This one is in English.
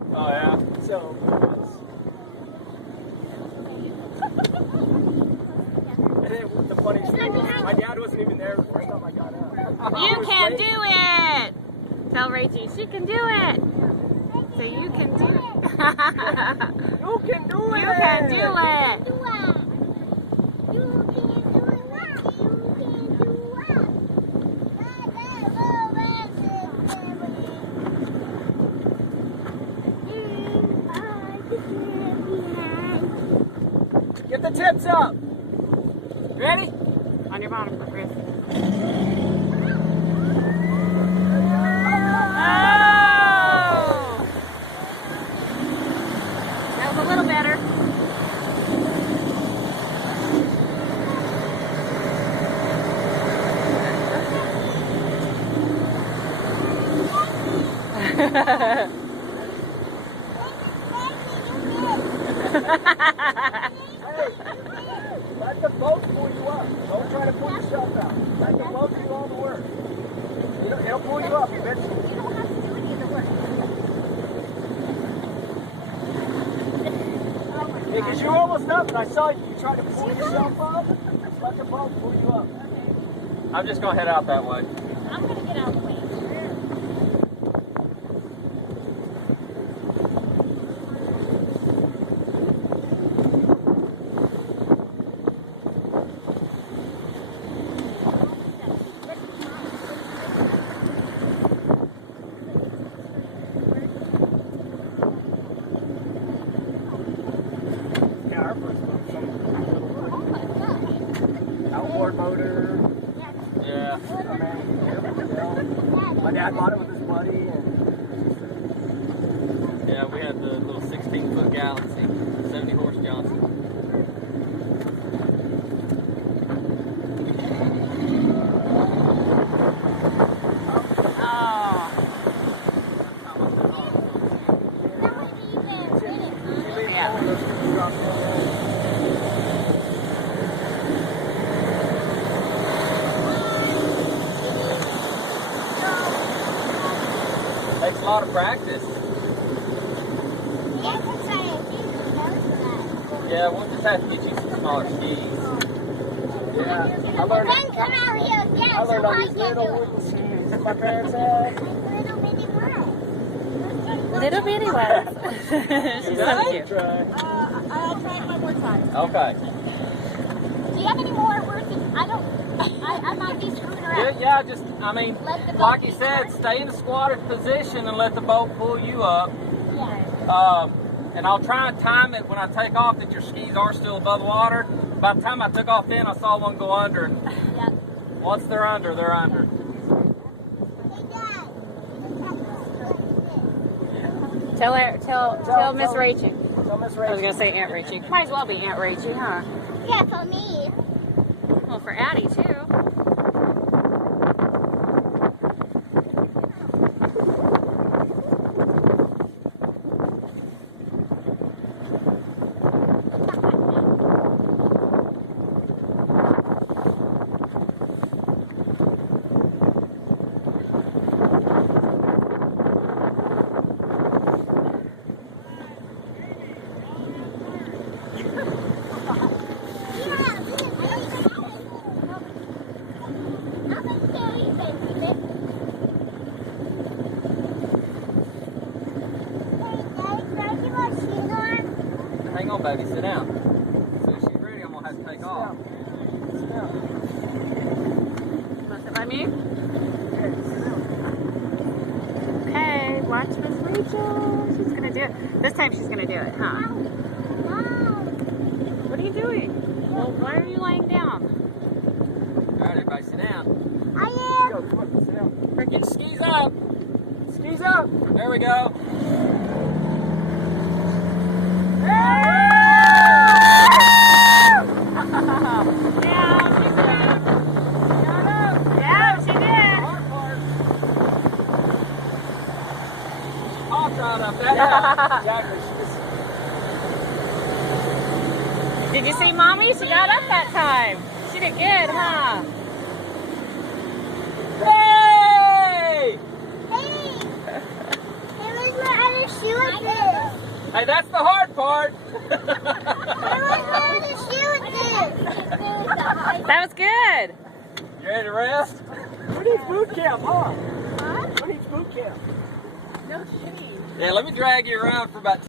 Oh yeah. So. And then the funniest thing is, my dad wasn't even there the first time I got out. You can do it! Tell Rachie, she can do it! So you can do it. You can do it! You can do it! Get the tips up! Ready? On your bottom, Chris. That was a little better. Let the boat pull you up. Don't try to pull yourself out. Let the boat do all the work. It'll pull you up eventually. You don't have to do any of the work. Because you're almost up, and I saw you try to pull yourself up. Let the boat pull you up. I'm just gonna head out that way. I'm going to get out of the way. Yeah, our first boat. Outboard motor. Yeah. My dad bought it with his buddy. And Yeah, we had the little 16-foot Galaxy, 70 horse Johnson. Takes a lot of practice. Yeah, we'll just have to get you some smaller skis. yeah, I learned Come out here again, I learned so on I these can little do it. wooden skis that my parents had. Little bitty ones. She's so cute. Try. I'll try it one more time. Okay. Do you have any more words? I might be screwing around. Yeah, just, I mean, Let the boat like you do said, the work. stay in a squatted position and let the boat pull you up. Yeah. And I'll try and time it when I take off that your skis are still above the water. By the time I took off in, I saw one go under. And Yep. once they're under, they're under. Tell Miss Rachie. Tell Miss I was Rachel. gonna say Aunt Rachie. Might as well be Aunt Rachie, huh? Yeah, for me. Well, for Addie too. Hang on, baby, sit down. As soon as she's ready, I'm gonna have to take off. Want to by me? Okay, watch Miss Rachel. She's gonna do it. This time she's gonna do it, huh? What are you doing? Well, why are you laying down? All right, everybody, sit down. Go, come on, sit down. Get the skis up. Skis up. There we go. Yeah, she did. Hot rod up that. Exactly. She was, Did you see Mommy? She got up that time. She did good, huh? Hey! Hey! Where's my other shoot this. Hey, that's the hard part. I want to shoot this. That was good. You ready to rest? Who needs boot camp, huh? Who needs boot camp? No shade. Yeah, let me drag you around for about